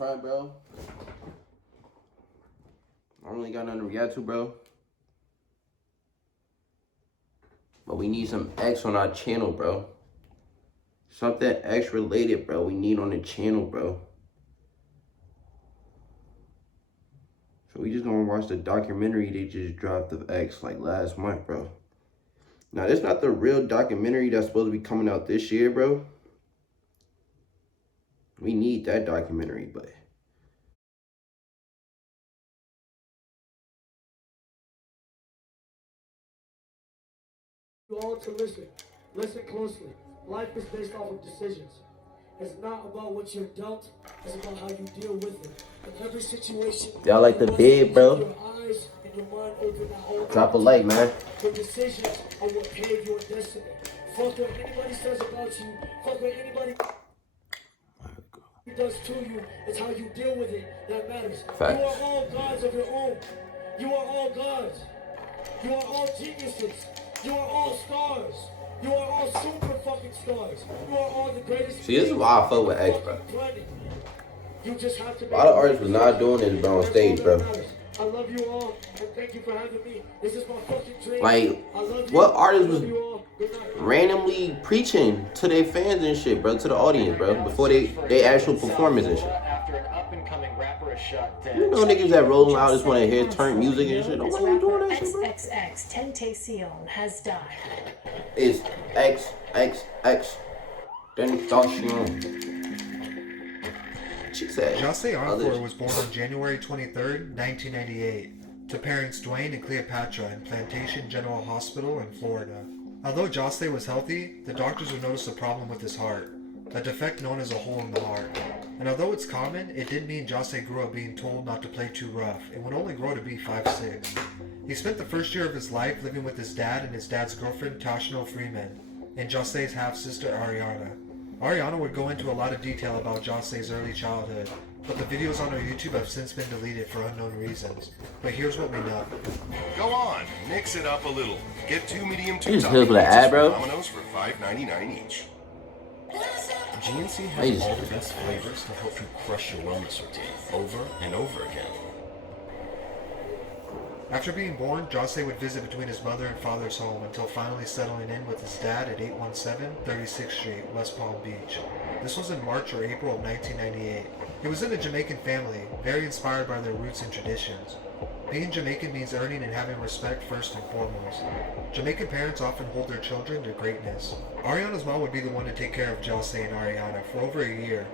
front, bro. I don't really got nothing to react to, bro. But we need some X on our channel, bro. Something X related, bro. We need on the channel, bro. So we just gonna watch the documentary they just dropped of X like last month, bro. Now, this not the real documentary that's supposed to be coming out this year, bro. We need that documentary, but... You all to listen. Listen closely. Life is based off of decisions. It's not about what you're dealt. It's about how you deal with it. In every situation... Y'all like the bid, bro? Your eyes and your mind open at all Drop a like, man. Your decisions are what pave your destiny. Fuck what anybody says about you. Fuck what anybody does to you. It's how you deal with it that matters. Facts. You are all gods of your own. You are all gods. You are all geniuses. You are all stars. You are all super fucking stars. You are all the greatest. See, this is why I fuck with X, bro. You just have to. A lot of artists was not doing this, bro, on stage, bro. I love you all, and thank you for having me. This is my fucking dream. Like, what artists was randomly preaching to their fans and shit, bro, to the audience, bro, before they actual performance and shit. You know niggas that rolling out just want to hear turn music and shit. Nobody was doing that shit, bro. XXXTentacion has died. It's XXXTentacion. She said. Jose Encore was born on January 23rd, 1998, to parents Dwayne and Cleopatra in Plantation General Hospital in Florida. Although Jose was healthy, the doctors would notice a problem with his heart, a defect known as a hole in the heart. And although it's common, it didn't mean Jose grew up being told not to play too rough and would only grow to be 5'6". He spent the first year of his life living with his dad and his dad's girlfriend Tashnell Freeman, and Jose's half-sister Ariana. Ariana would go into a lot of detail about Jose's early childhood, but the videos on her YouTube have since been deleted for unknown reasons. But here's what we know. Go on, mix it up a little. Get 2 medium, 2 just top hook with an ad, bro. Domino's for $5.99 each. GNC has all the best flavors to help you crush your wellness routine over and over again. After being born, Jose would visit between his mother and father's home until finally settling in with his dad at 817 36th Street, West Palm Beach. This was in March or April of 1998. He was in a Jamaican family, very inspired by their roots and traditions. Being Jamaican means earning and having respect first and foremost. Jamaican parents often hold their children to greatness. Ariana's mom would be the one to take care of Jose and Ariana for over a year,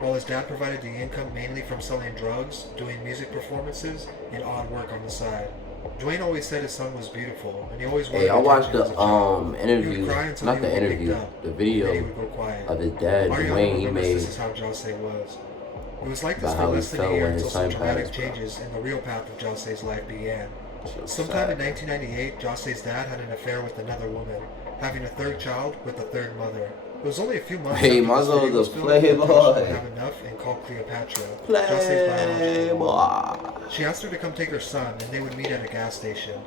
while his dad provided the income mainly from selling drugs, doing music performances, and odd work on the side. Dwayne always said his son was beautiful, and he always wanted. Hey, I watched the interview, not the interview, the video of his dad, Dwayne. He made. This is how Jose was. It was like this for less than a year until some dramatic changes in the real path of Jose's life began. Sometime in 1998, Jose's dad had an affair with another woman, having a third child with a third mother. It was only a few months after this video was filmed that Playboy. have enough and called Cleopatra, Playboy. She asked her to come take her son, and they would meet at a gas station.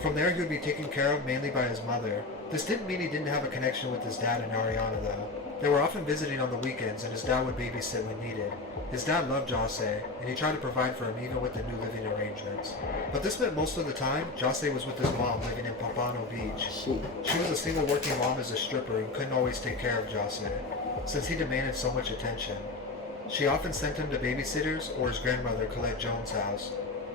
From there, he would be taken care of mainly by his mother. This didn't mean he didn't have a connection with his dad and Ariana, though. They were often visiting on the weekends, and his dad would babysit when needed. His dad loved Jose, and he tried to provide for him even with the new living arrangements. But this meant most of the time, Jose was with his mom living in Pompano Beach. She was a single working mom as a stripper and couldn't always take care of Jose, since he demanded so much attention. She often sent him to babysitters or his grandmother Colette Jones' house.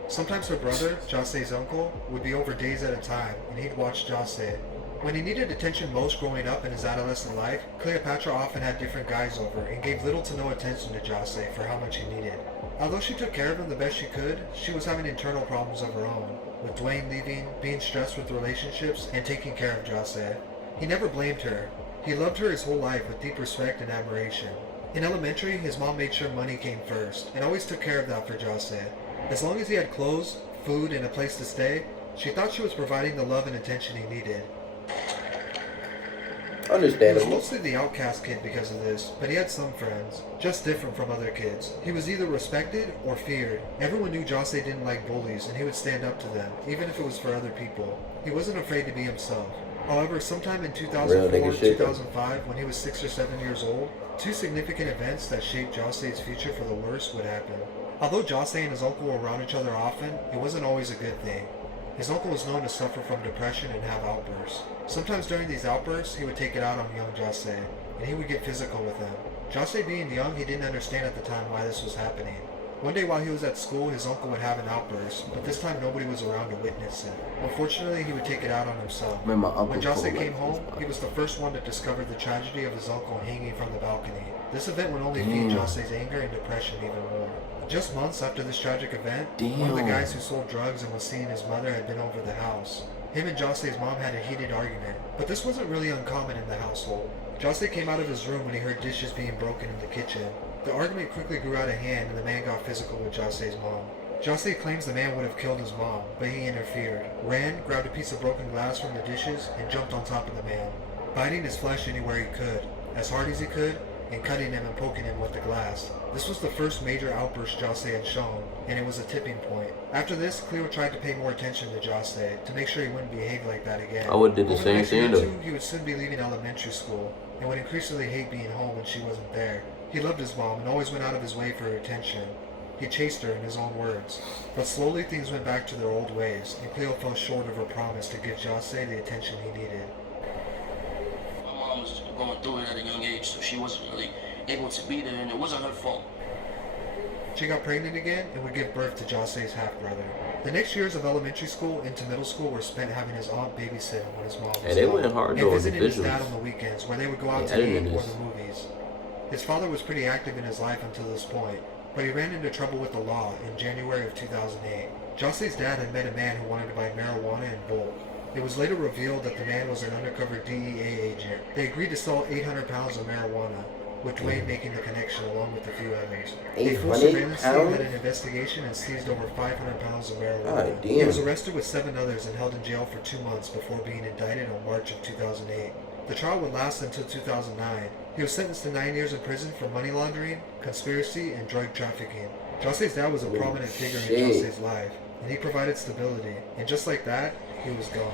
Sometimes her brother, Jose's uncle, would be over days at a time, and he'd watch Jose. When he needed attention most growing up in his adolescent life, Cleopatra often had different guys over and gave little to no attention to Jose for how much he needed. Although she took care of him the best she could, she was having internal problems of her own, with Dwayne leaving, being stressed with relationships, and taking care of Jose. He never blamed her. He loved her his whole life with deep respect and admiration. In elementary, his mom made sure money came first, and always took care of that for Jose. As long as he had clothes, food, and a place to stay, she thought she was providing the love and attention he needed. Understandable. He was mostly the outcast kid because of this, but he had some friends, just different from other kids. He was either respected or feared. Everyone knew Jose didn't like bullies, and he would stand up to them, even if it was for other people. He wasn't afraid to be himself. However, sometime in 2004 2005, when he was 6 or 7 years old, Two significant events that shaped Josse's future for the worse would happen. Although Josse and his uncle were around each other often, it wasn't always a good thing. His uncle was known to suffer from depression and have outbursts. Sometimes during these outbursts, he would take it out on young Josse, and he would get physical with him. Josse being young, he didn't understand at the time why this was happening. One day while he was at school, his uncle would have an outburst, but this time nobody was around to witness it. Unfortunately, he would take it out on himself. When Josse came home, he was the first one to discover the tragedy of his uncle hanging from the balcony. This event would only feed Josse's anger and depression even more. Just months after this tragic event, one of the guys who sold drugs and was seeing his mother had been over the house. Him and Josse's mom had a heated argument, but this wasn't really uncommon in the household. Josse came out of his room when he heard dishes being broken in the kitchen. The argument quickly grew out of hand and the man got physical with Josse's mom. Josse claims the man would have killed his mom, but he interfered, ran, grabbed a piece of broken glass from the dishes, and jumped on top of the man, biting his flesh anywhere he could, as hard as he could, and cutting him and poking him with the glass. This was the first major outburst Josse had shown, and it was a tipping point. After this, Cleo tried to pay more attention to Josse to make sure he wouldn't behave like that again. I would do the same thing though. He would soon be leaving elementary school, and would increasingly hate being home when she wasn't there. He loved his mom and always went out of his way for her attention. He chased her in his own words. But slowly things went back to their old ways, and Cleo fell short of her promise to give Josse the attention he needed. My mom was going through it at a young age, so she wasn't really able to be there, and it wasn't her fault. She got pregnant again and would give birth to Josse's half-brother. The next years of elementary school into middle school were spent having his aunt babysit when his mom was And they went hard and though, visiting his individuals. dad on the weekends where they would go out to eat or the movies. His father was pretty active in his life until this point, but he ran into trouble with the law in January of 2008. Josse's dad had met a man who wanted to buy marijuana in bulk. It was later revealed that the man was an undercover DEA agent. They agreed to sell 800 pounds of marijuana, with Dwayne making the connection along with a few others. They full surveillance team had an investigation and seized over 500 pounds of marijuana. He was arrested with 7 others and held in jail for 2 months before being indicted on March of 2008. The trial would last until 2009. He was sentenced to 9 years in prison for money laundering, conspiracy, and drug trafficking. Josse's dad was a prominent figure in Josse's life, and he provided stability. And just like that, he was gone.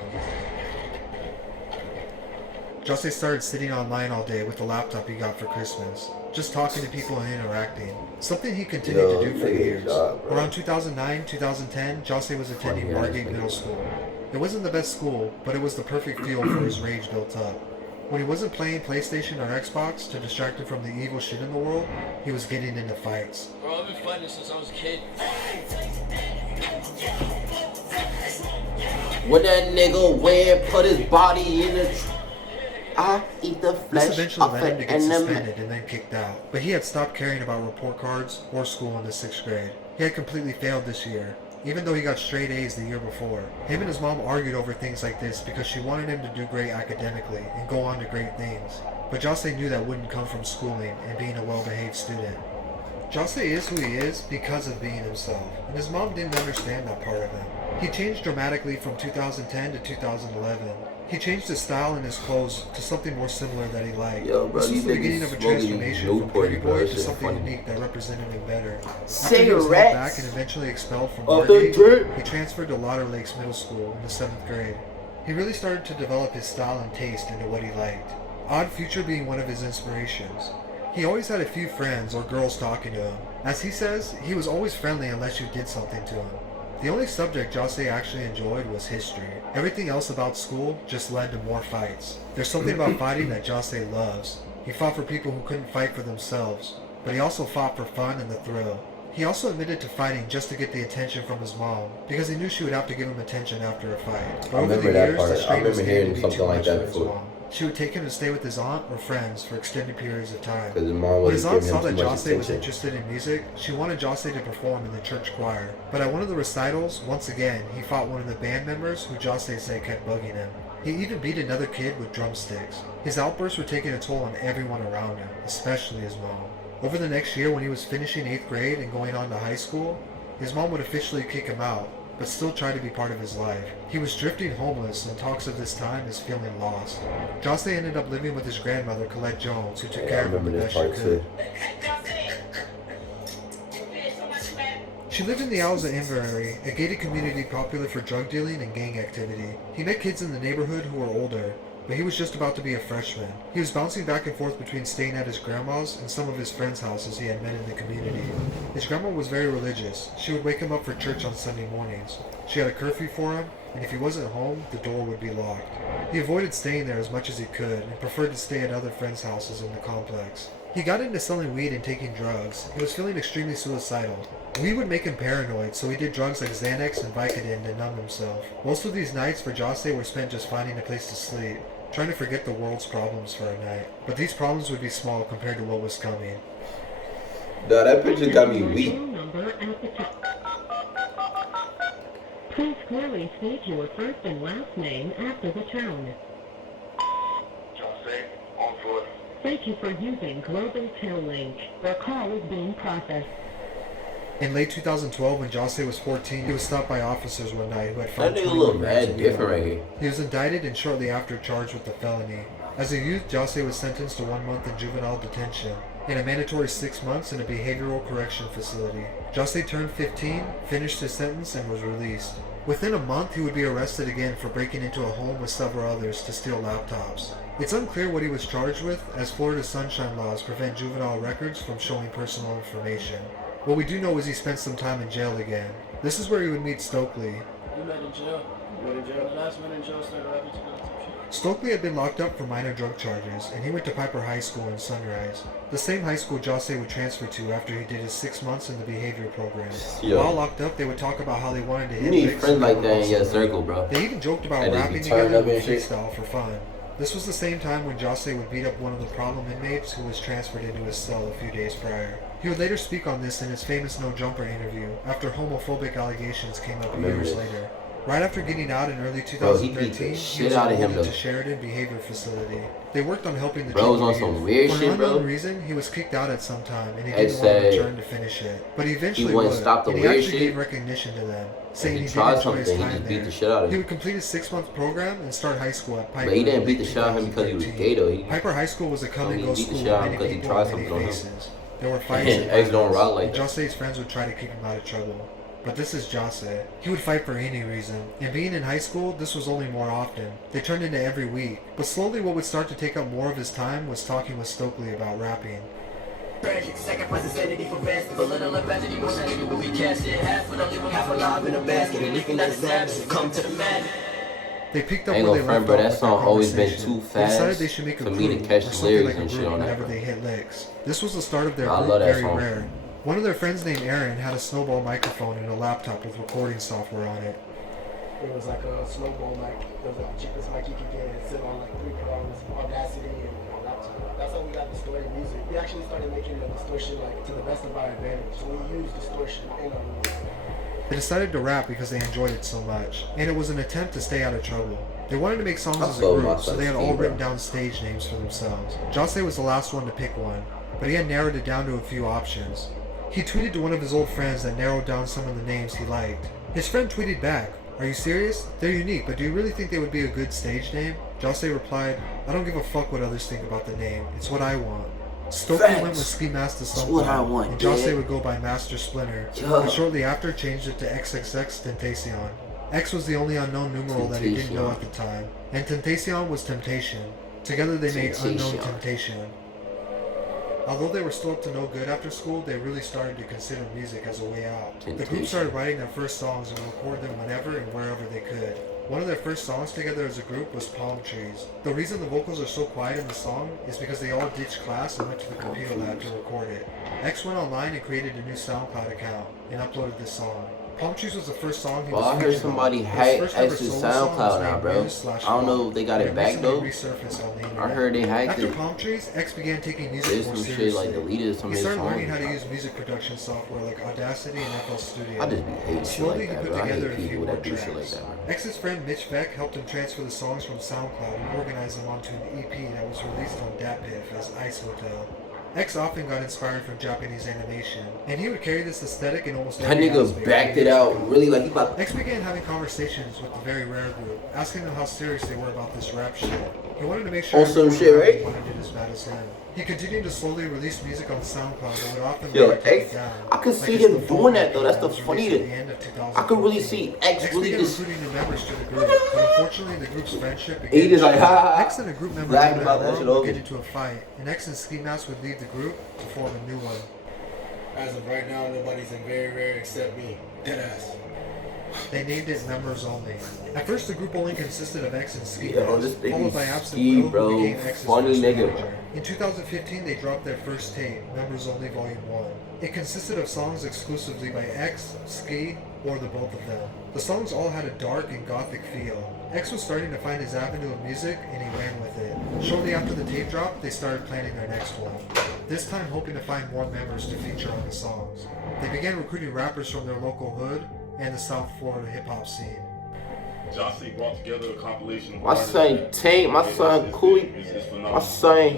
Josse started sitting online all day with the laptop he got for Christmas, just talking to people and interacting, something he continued to do for years. Around 2009, 2010, Josse was attending Margate Middle School. It wasn't the best school, but it was the perfect field for his rage built up. When he wasn't playing PlayStation or Xbox to distract him from the evil shit in the world, he was getting into fights. Bro, I've been fighting since I was a kid. What that nigga wear, put his body in the... I eat the flesh. This eventually led him to get suspended and then kicked out. But he had stopped caring about report cards or school in the 6th grade. He had completely failed this year, even though he got straight A's the year before. Him and his mom argued over things like this because she wanted him to do great academically and go on to great things. But Josse knew that wouldn't come from schooling and being a well-behaved student. Josse is who he is because of being himself, and his mom didn't understand that part of him. He changed dramatically from 2010 to 2011. He changed his style and his clothes to something more similar that he liked. Yo, bro, this was the beginning of a transformation from pretty boy to something unique that represented him better. After he was held back and eventually expelled from Margate, he transferred to Lauder Lakes Middle School in the 7th grade. He really started to develop his style and taste into what he liked, Odd Future being one of his inspirations. He always had a few friends or girls talking to him. As he says, he was always friendly unless you did something to him. The only subject Josse actually enjoyed was history. Everything else about school just led to more fights. There's something about fighting that Josse loves. He fought for people who couldn't fight for themselves, but he also fought for fun and the thrill. He also admitted to fighting just to get the attention from his mom, because he knew she would have to give him attention after a fight. But over the years, the strain was getting to be too much for his mom. She would take him to stay with his aunt or friends for extended periods of time. When his aunt saw that Josse was interested in music, she wanted Josse to perform in the church choir. But at one of the recitals, once again, he fought one of the band members who Josse said kept bugging him. He even beat another kid with drumsticks. His outbursts were taking a toll on everyone around him, especially his mom. Over the next year, when he was finishing 8th grade and going on to high school, his mom would officially kick him out, but still try to be part of his life. He was drifting homeless and talks of this time as feeling lost. Josse ended up living with his grandmother, Colette Jones, who took care of him the best she could. She lived in the Owls of Inverary, a gated community popular for drug dealing and gang activity. He met kids in the neighborhood who were older, but he was just about to be a freshman. He was bouncing back and forth between staying at his grandma's and some of his friends' houses he had met in the community. His grandma was very religious. She would wake him up for church on Sunday mornings. She had a curfew for him, and if he wasn't home, the door would be locked. He avoided staying there as much as he could and preferred to stay at other friends' houses in the complex. He got into selling weed and taking drugs. He was feeling extremely suicidal. Weed would make him paranoid, so he did drugs like Xanax and Vicodin to numb himself. Most of these nights for Jose were spent just finding a place to sleep, trying to forget the world's problems for a night. But these problems would be small compared to what was coming. Nah, that picture got me weak. Please clearly state your first and last name after the tone. Jose, on foot. Thank you for using Global Till Link. Your call is being processed. In late 2012, when Jose was 14, he was stopped by officers one night who had That found nigga 21 look grams mad of different weed. right here. He was indicted and shortly after charged with a felony. As a youth, Jose was sentenced to 1 month in juvenile detention and a mandatory 6 months in a behavioral correction facility. Jose turned 15, finished his sentence, and was released. Within a month, he would be arrested again for breaking into a home with several others to steal laptops. It's unclear what he was charged with, as Florida's sunshine laws prevent juvenile records from showing personal information. What we do know is he spent some time in jail again. This is where he would meet Stokely. You met in jail. You met in jail. The last man in jail started rapping to that type shit. Stokely had been locked up for minor drug charges, and he went to Piper High School in Sunrise, the same high school Jose would transfer to after he did his 6 months in the behavior program. Yo. While locked up, they would talk about how they wanted to You hit need licks friends and like go that in your hustle. circle, bro. They even joked about And just rapping be turned together up with and shit. freestyle for fun. This was the same time when Jose would beat up one of the problem inmates who was transferred into his cell a few days prior. He would later speak on this in his famous No Jumper interview after homophobic allegations came up Remember years this. later. Right after getting out in early Bro, he beat the 2013, he shit was out of him, enrolled though. into Sheridan Behavior Facility. They worked on helping the Bro was on troubled some youth. weird For shit, an bro. unknown reason, he was kicked out at some time, and he They didn't want to said return to finish it. But he eventually wouldn't would, stop the and he weird actually shit. gave recognition to them, saying he he did tried enjoy his something, he time just beat there. the shit out of He him. would complete his 6-month program and start high school at Piper. But he didn't in beat the late shit out of him because he was 2013. gay, though. He, Piper High School was a come-and-go he beat the school shit out with of him many 'cause he people tried and many something on him. faces. There were fights And and X don't violence, rock like and that. Jose's friends would try to keep him out of trouble. But this is Jose. He would fight for any reason. And being in high school, this was only more often. They turned into every week. But slowly what would start to take up more of his time was talking with Stokely about rapping. Tragic, sacrifice insanity for best. A little of tragedy, more sanity will be cast in half. When I live half alive in a basket and leaking out the savage. Come to the man. They picked up I ain't where gonna they front, left bro, off that with their song always been conversation. too They decided fast they should make a for group me to catch or the something lyrics like a and shit group on that, whenever bro. they hit licks. This was the start of their I group, love that very song. rare. One of their friends named Aaron had a snowball microphone and a laptop with recording software on it. It was like a snowball mic. It was like the cheapest mic you could get. It sit on like 3 prongs, Audacity, and a laptop. That's how we got distorted music. We actually started making the distortion like to the best of our advantage. So we used distortion in our music. They decided to rap because they enjoyed it so much, and it was an attempt to stay out of trouble. They wanted to make songs I as a feel group, my so they had son, all bro. written down stage names for themselves. Jose was the last one to pick one, but he had narrowed it down to a few options. He tweeted to one of his old friends that narrowed down some of the names he liked. His friend tweeted back, "Are you serious? They're unique, but do you really think they would be a good stage name?" Jose replied, "I don't give a fuck what others think about the name. It's what I want." Stokely went with Ski Master That's what I want, and Jose Dad. would go by Master Splinter, Yeah. and shortly after changed it to XXXTentacion. X was the only unknown numeral that he didn't know at the time, and Tentacion was temptation. Together they made Unknown Temptation. Temptation. Although they were still up to no good after school, they really started to consider music as a way out. The group started writing their first songs and would record them whenever and wherever they could. One of their first songs together as a group was Palm Trees. The reason the vocals are so quiet in the song is because they all ditched class and went to the computer lab to record it. X went online and created a new SoundCloud account and uploaded this song. Palm Trees was the first song he Bro, was I heard featured somebody on. hack His first ever X's solo song was SoundCloud now, named bro. Muse/Funk, I don't know if they got and it back, recently though. resurfaced on the I internet. heard they hacked After it. Palm Trees, X began taking music There's more some seriously. shit like deleted some He of his started songs. learning how to use music production software like Audacity and FL Studio. I just be hating shit Slowly, like he that, put bro. I together hate a few people more that do shit like tracks. that, bro. X's friend Mitch Beck helped him transfer the songs from SoundCloud and organize them onto an EP that was released on DatPiff as Ice Hotel. X often got inspired from Japanese animation, and he would carry this aesthetic in almost That every nigga aspect backed of it his out music. really like he about X began having conversations with the Very Rare group, asking them how serious they were about this rap shit. He wanted to make sure On some everyone shit, around right? him wanted it as bad as him. He continued to slowly release music on SoundCloud and would often Yo, later take X, it down. I could Like see his him default doing that though. EP That's the was funny released at the thing. end of 2014. I could really see X really began just. recruiting new members to the group, but unfortunately the group's friendship began He just to like, change. ha ha ha. X and a group member Laughing named about that Aurora shit would over. get into a fight, and X and Ski Mask would leave the group to form a new one. As of right now, nobody's in very rare except me. Deadass. They named it Members Only. At first, the group only consisted of X and Ski Yo, Mask, this nigga followed by Absent Ski, Will, bro. who became X's Funny first nigga. manager. In 2015, they dropped their first tape, Members Only Volume 1. It consisted of songs exclusively by X, Ski, or the both of them. The songs all had a dark and gothic feel. X was starting to find his avenue of music, and he ran with it. Shortly after the tape drop, they started planning their next one. This time hoping to find more members to feature on the songs. They began recruiting rappers from their local hood and the South Florida hip-hop scene. Jossie brought together a compilation of My son Tank, my son Cooley, my son.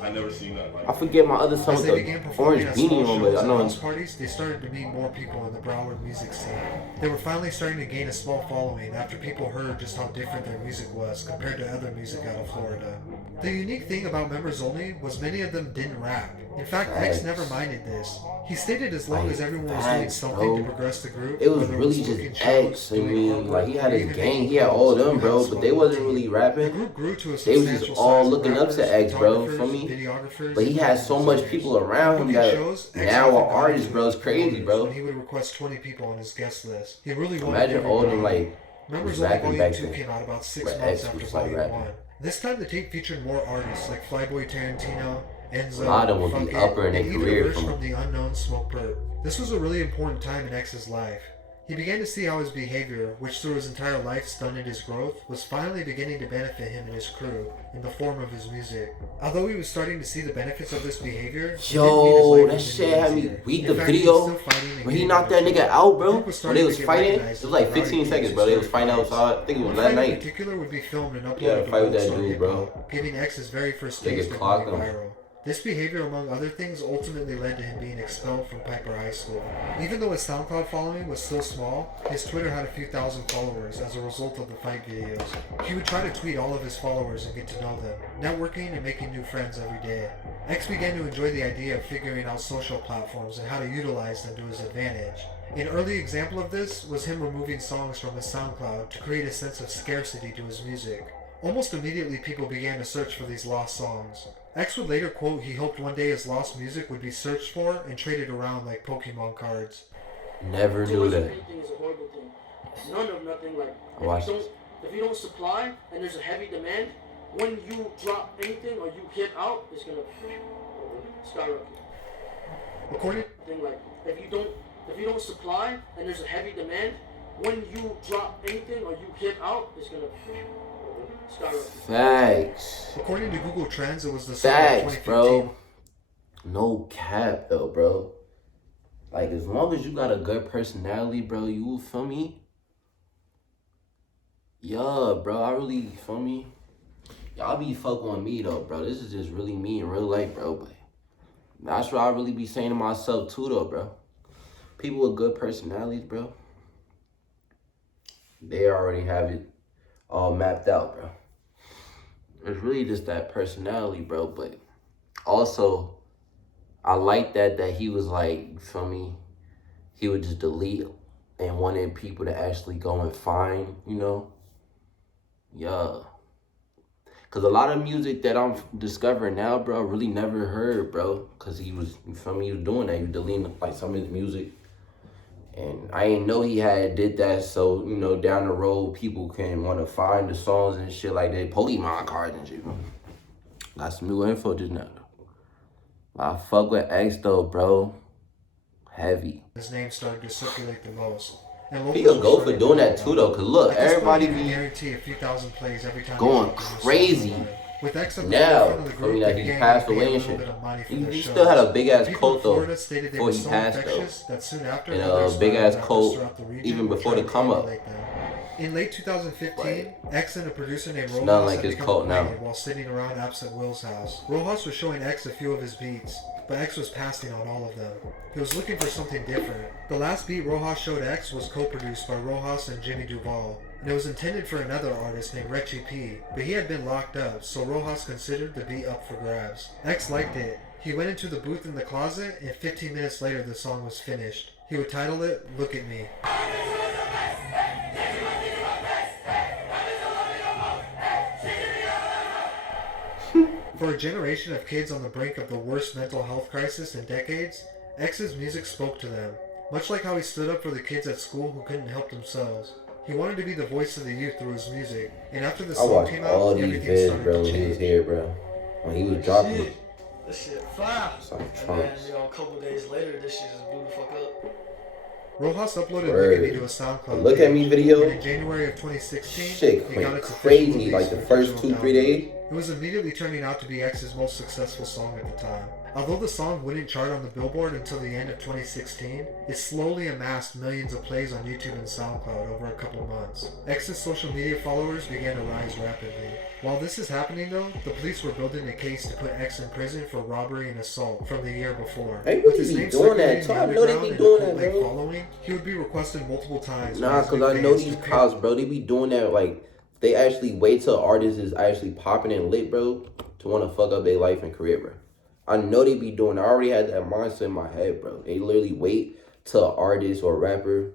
I never seen that. I forget my other son As with they began the performing orange at beanie small on, but shows I and know. house parties, they started to meet more people in the Broward music scene. They were finally starting to gain a small following after people heard just how different their music was compared to other music out of Florida. The unique thing about Members Only was many of them didn't rap. In fact, X never minded this. He stated as long as everyone was doing something to progress the group, It was whether really booking just shows, X. I doing mean, artwork, like he had or his even gang, making he had all clothes, them, you bro. had But they small wasn't team. really The rapping. group grew to a They was just substantial all size of looking up rappers, to X, bro. photographers, Feel me? videographers, But he and had so much designers. people around him Booking that shows, X now often an got artist, into bro, is his crazy, orders bro. when he would request 20 people on his guest list. He really wanted Imagine all them everybody. like Members was Only rapping Volume back 2 then. came out about 6 But months X after was like Volume rapping. 1. This time the tape featured more artists like Flyboy Tarantino, Enzo, A lot of them would be Funkit, upper in their and even career a verse from- from the unknown Smoke Perp. This was a really important time in X's life. He began to see how his behavior, which through his entire life stunted his growth, was finally beginning to benefit him and his crew in the form of his music. Although he was starting to see the benefits of this behavior, it didn't mean his Yo, life that was shit any had me easier. weak. In The fact, he was video still fighting and when he getting knocked that into nigga trouble. out, bro. The group was When they starting was to get fighting, it recognized was like as 15 rowdy seconds, kids bro. They who was started fighting fights. outside. I think it was One that fight in night. particular would be filmed and uploaded Yeah, to fight with that World Star dude, Hip bro. Hop, giving X his very first Nigga taste of clocked going him. viral. This behavior, among other things, ultimately led to him being expelled from Piper High School. Even though his SoundCloud following was still small, his Twitter had a few thousand followers as a result of the fight videos. He would try to tweet all of his followers and get to know them, networking and making new friends every day. X began to enjoy the idea of figuring out social platforms and how to utilize them to his advantage. An early example of this was him removing songs from his SoundCloud to create a sense of scarcity to his music. Almost immediately, people began to search for these lost songs. X would later quote he hoped one day his lost music would be searched for and traded around like Pokemon cards. Never knew that. Anything is a horrible thing. None of nothing. Like if you don't supply and there's a heavy demand, when you drop anything or you hit out, it's gonna skyrocket. According Like if you don't supply and there's a heavy demand, when you drop anything or you hit out, it's gonna skyrocket. Facts. According to Google Trends, it was the summer of Facts, 2015. bro. No cap though, bro. Like as long as you got a good personality, bro, you feel me? Yeah, bro, I really feel me. Y'all be fucking with me though, bro. This is just really me in real life, bro. But that's what I really be saying to myself too, though, bro. People with good personalities, bro, they already have it all mapped out, bro. It's really just that personality, bro. But also, I like that he was like, you feel me? He would just delete and wanted people to actually go and find, you know? Yeah. Because a lot of music that I'm discovering now, bro, I really never heard, bro. Because he was, you feel me? He was doing that. He was deleting like some of his music. And I didn't know he had did that, so, you know, down the road, people can want to find the songs and shit like that. Pokemon cards and shit. Got some new info just now. I fuck with X, though, bro. Heavy. His name started to circulate the most. He could go for doing that, too, though. Because, look, everybody be guarantee a few thousand plays every time going crazy. With X Now, I mean, that he passed away and shit. He still had a big-ass cult, though, before he passed, though. That soon after, And a big-ass cult even before the come up. In late 2015, X and a producer named It's Rojas not like had it's become cult now. acquainted while sitting around absent Will's house. Rojas was showing X a few of his beats, but X was passing on all of them. He was looking for something different. The last beat Rojas showed X was co-produced by Rojas and Jimmy Duval, and it was intended for another artist named Richie P, but he had been locked up, so Rojas considered the beat up for grabs. X liked it. He went into the booth in the closet, and 15 minutes later the song was finished. He would title it, Look at Me. For a generation of kids on the brink of the worst mental health crisis in decades, X's music spoke to them, much like how he stood up for the kids at school who couldn't help themselves. He wanted to be the voice of the youth through his music, and after the song came out, all these everything vids, started bro, to when he change. was here, bro. When he was dropping it. This shit fire. Some And then, trunks. you know, a couple days later, this shit just blew the fuck up. Rojas uploaded Word. Look at Me to a SoundCloud Look at Me page, video. and in January of 2016, Shit it got went its official crazy release like the for first digital 2-3 download. days. It was immediately turning out to be X's most successful song at the time. Although the song wouldn't chart on the Billboard until the end of 2016, it slowly amassed millions of plays on YouTube and SoundCloud over a couple months. X's social media followers began to rise rapidly. While this is happening though, the police were building a case to put X in prison for robbery and assault from the year before. They With really his be name doing that, circulating too. the I know they underground be and a doing that, cult-like bro. following, he would be requested multiple times. Nah, by his cause big I know fans these to pay. cops, bro, they be doing that, like, they actually wait till artists is actually popping and lit, bro, to want to fuck up their life and career, bro. I know they be doing, I already had that mindset in my head, bro. They literally wait till an artist or rapper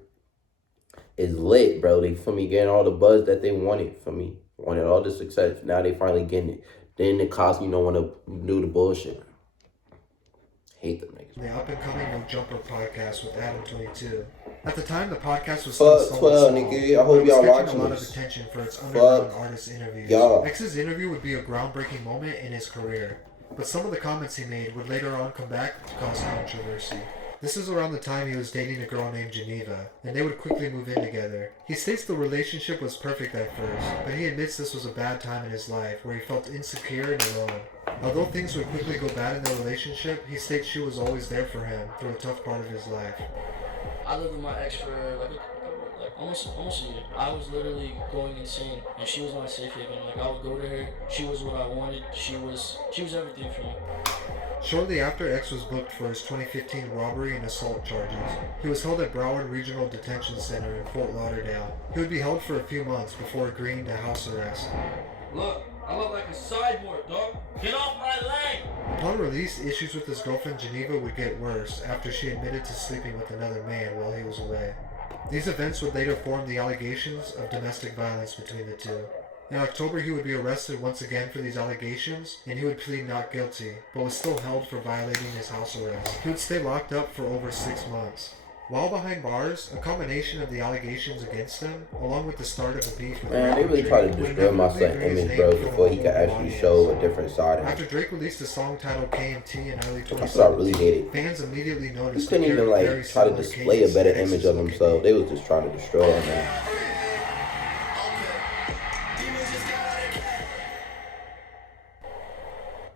is lit, bro. They, for me, getting all the buzz that they wanted, for me. Wanted all the success. Now they finally getting it. Then the cops, you know, want to do the bullshit. Hate them niggas. The up-and-coming No Jumper podcast with Adam22. At the time, the podcast was still Fuck somewhat 12, small, nigga. I but hope it was y'all catching watching a lot of this. attention for its Fuck underground artist interviews. y'all. X's interview would be a groundbreaking moment in his career, but some of the comments he made would later on come back to cause controversy. This is around the time he was dating a girl named Geneva, and they would quickly move in together. He states the relationship was perfect at first, but he admits this was a bad time in his life where he felt insecure and alone. Although things would quickly go bad in their relationship, he states she was always there for him through a tough part of his life. I lived with my ex for like almost a year. I was literally going insane, and she was my safe haven. Like, I would go to her. She was what I wanted. She was everything for me. Shortly after, X was booked for his 2015 robbery and assault charges. He was held at Broward Regional Detention Center in Fort Lauderdale. He would be held for a few months before agreeing to house arrest. Look, I look like a cyborg, dog. Get off my leg! Upon release, issues with his girlfriend Geneva would get worse after she admitted to sleeping with another man while he was away. These events would later form the allegations of domestic violence between the two. In October, he would be arrested once again for these allegations, and he would plead not guilty, but was still held for violating his house arrest. He would stay locked up for over 6 months. While behind bars, a combination of the allegations against him, along with the start of a beef with Man, they really try to destroy my son image, bro, before he could actually show a different side of After him. Drake released a song titled KMT in early That's what I really 2017, hated. fans immediately He noticed couldn't even, like, very try to similar display a cadence better to X's image of Look at himself. Me. They was just trying to destroy him, man.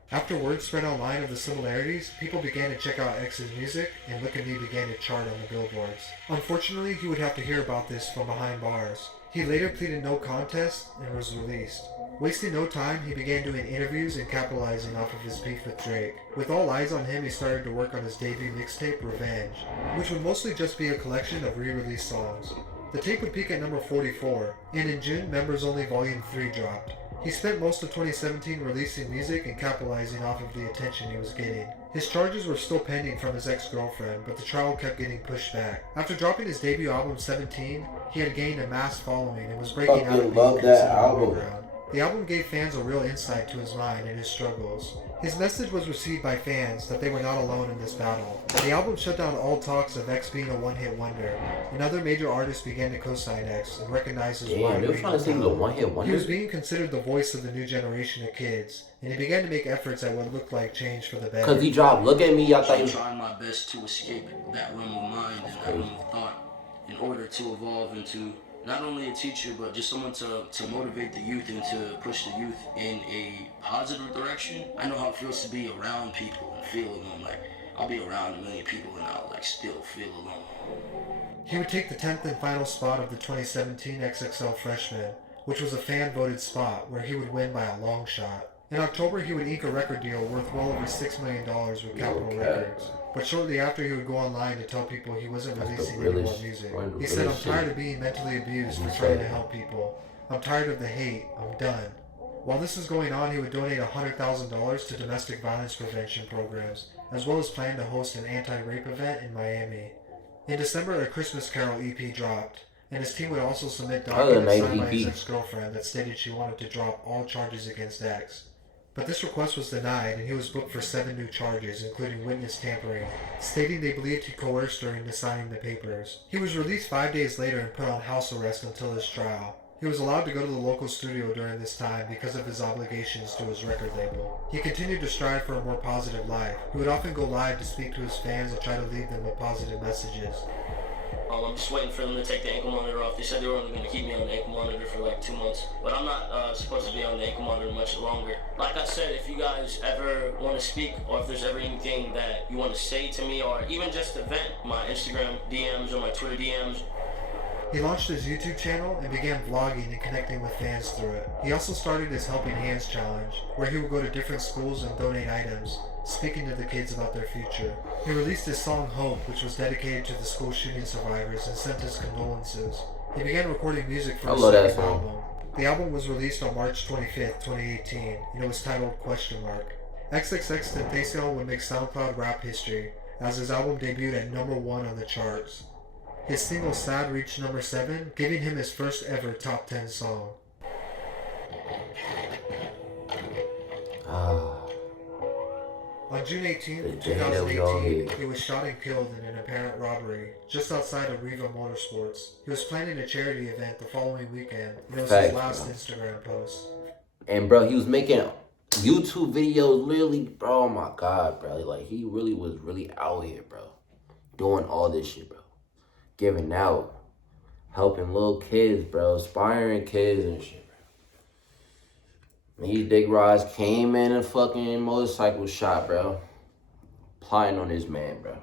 After word spread online of the similarities, people began to check out X's music, and Look at Me began to chart on the billboards. Unfortunately, he would have to hear about this from behind bars. He later pleaded no contest and was released. Wasting no time, he began doing interviews and capitalizing off of his beef with Drake. With all eyes on him, he started to work on his debut mixtape, Revenge, which would mostly just be a collection of re-released songs. The tape would peak at number 44, and in June, Members Only Volume 3 dropped. He spent most of 2017 releasing music and capitalizing off of the attention he was getting. His charges were still pending from his ex-girlfriend, but the trial kept getting pushed back. After dropping his debut album 17, he had gained a mass following and was breaking out of Fucking being love that considered album. underground. The album gave fans a real insight to his mind and his struggles. His message was received by fans that they were not alone in this battle. The album shut down all talks of X being a one-hit wonder, and other major artists began to co-sign X and recognize his Damn, wide they were range trying to of say he was a talent. one-hit He wonder. was being considered the voice of the new generation of kids, and he began to make efforts at what looked like change for the better. Cause he dropped Look at Me, I thought he I'm was... trying my best to escape that realm of mind and that realm of thought in order to evolve into not only a teacher, but just someone to motivate the youth and to push the youth in a positive direction. I know how it feels to be around people and feel them. Like, I'll be around a million people and I'll like still feel alone. He would take the 10th and final spot of the 2017 XXL Freshman, which was a fan-voted spot where he would win by a long shot. In October, he would ink a record deal worth well over $6 million with Capitol Records. But shortly after, he would go online to tell people he wasn't releasing any more music. He said, "I'm tired of being mentally abused for trying to help people. I'm tired of the hate. I'm done." While this was going on, he would donate $100,000 to domestic violence prevention programs, as well as plan to host an anti-rape event in Miami. In December, a Christmas Carol EP dropped, and his team would also submit documents signed by his ex-girlfriend that stated she wanted to drop all charges against X. But this request was denied, and he was booked for 7 new charges, including witness tampering, stating they believed he coerced her into signing the papers. He was released 5 days later and put on house arrest until his trial. He was allowed to go to the local studio during this time because of his obligations to his record label. He continued to strive for a more positive life. He would often go live to speak to his fans and try to leave them with positive messages. I'm just waiting for them to take the ankle monitor off. They said they were only going to keep me on the ankle monitor for like 2 months. But I'm not supposed to be on the ankle monitor much longer. Like I said, if you guys ever want to speak, or if there's ever anything that you want to say to me, or even just to vent, my Instagram DMs or my Twitter DMs. He launched his YouTube channel and began vlogging and connecting with fans through it. He also started his Helping Hands Challenge, where he would go to different schools and donate items, speaking to the kids about their future. He released his song Hope, which was dedicated to the school shooting survivors, and sent his condolences. He began recording music for his second album. The album was released on March 25th, 2018, and it was titled ? XXXTentacion would make SoundCloud rap history, as his album debuted at #1 on the charts. His single Sad reached #7, giving him his first ever top 10 song. On June 18, 2018, he was shot and killed in an apparent robbery just outside of Riva Motorsports. He was planning a charity event the following weekend, and it was his last Instagram post. And bro, he was making YouTube videos, literally, bro, oh my God, bro. Like, he really was out here, bro. Doing all this shit, bro. Giving out. Helping little kids, bro. Inspiring kids and shit, bro. These dick rods came in a fucking motorcycle shop, bro. Plotting on this man, bro.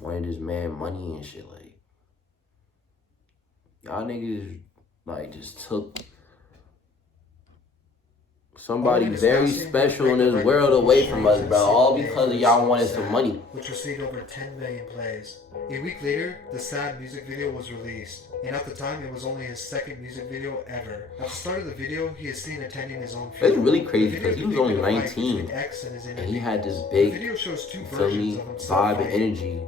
Wanted this man money and shit, like. Y'all niggas, like, just took somebody very special in this world away from us, bro. All because of y'all wanted some money. Which received over 10 million plays. A week later, the Sad music video was released. And at the time, it was only his second music video ever. At the start of the video, he is seen attending his own funeral. It's really crazy because he was only 19. And he had this big, vibe and energy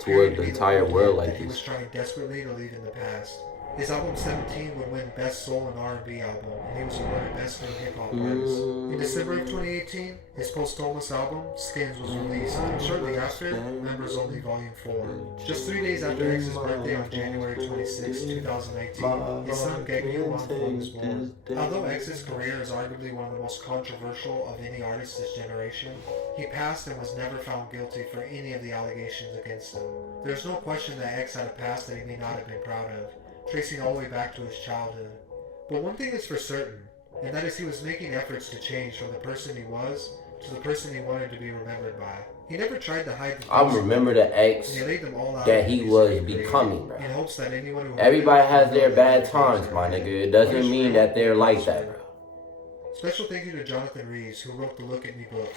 toward the entire world like this. He was trying desperately to leave in the past. His album 17 would win Best Soul and R&B Album, and he was awarded Best New Hip Hop Artist. In December of 2018, his posthumous album, Skins, was released, and shortly after, Members Only Volume 4. Just 3 days after X's birthday on January 26, 2019, his son Geggy was born. Although X's career is arguably one of the most controversial of any artist this generation, he passed and was never found guilty for any of the allegations against him. There's no question that X had a past that he may not have been proud of, tracing all the way back to his childhood. But one thing is for certain, and that is he was making efforts to change from the person he was to the person he wanted to be remembered by. He never tried to hide the I remember the X that he was becoming, bro. In hopes that anyone who everybody has their bad times, my nigga. It doesn't mean that they're like that, bro. Special thank you to Jonathan Reeves, who wrote the Look at Me book.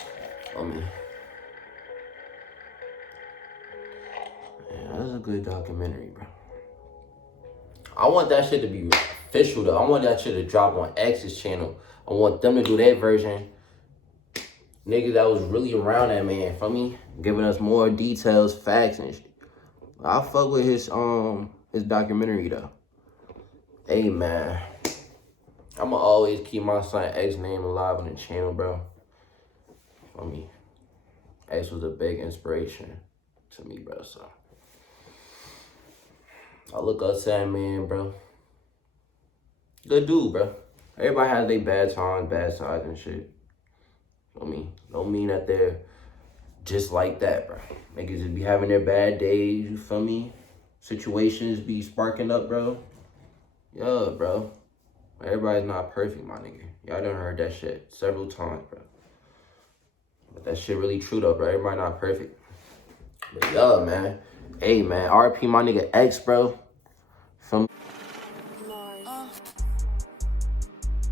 Yeah, that was a good documentary, bro. I want that shit to be official, though. I want that shit to drop on X's channel. I want them to do their version. Niggas that was really around that man, for me, giving us more details, facts, and shit. I fuck with his documentary, though. Hey, man. I'ma always keep my son X's name alive on the channel, bro. For me, X was a big inspiration to me, bro, so. I look up to that man, bro. Good dude, bro. Everybody has their bad times, bad sides and shit. Don't mean that they're just like that, bro. Niggas just be having their bad days, you feel me? Situations be sparking up, bro. Yeah, bro. Everybody's not perfect, my nigga. Y'all done heard that shit several times, bro. But that shit really true though, bro. Everybody not perfect. But yeah, man. Hey, man. RP my nigga X, bro. From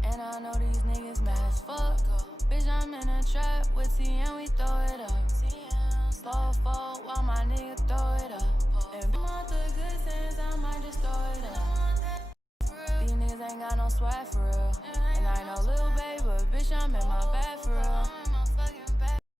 and I know these niggas mad as fuck. Bitch, I'm in a trap with T and we throw it up. 4-4 while my nigga throw it up. And be on the good sense, I might just throw it up. These niggas ain't got no swag for real. And I ain't no little baby, but bitch, I'm in my bag for real.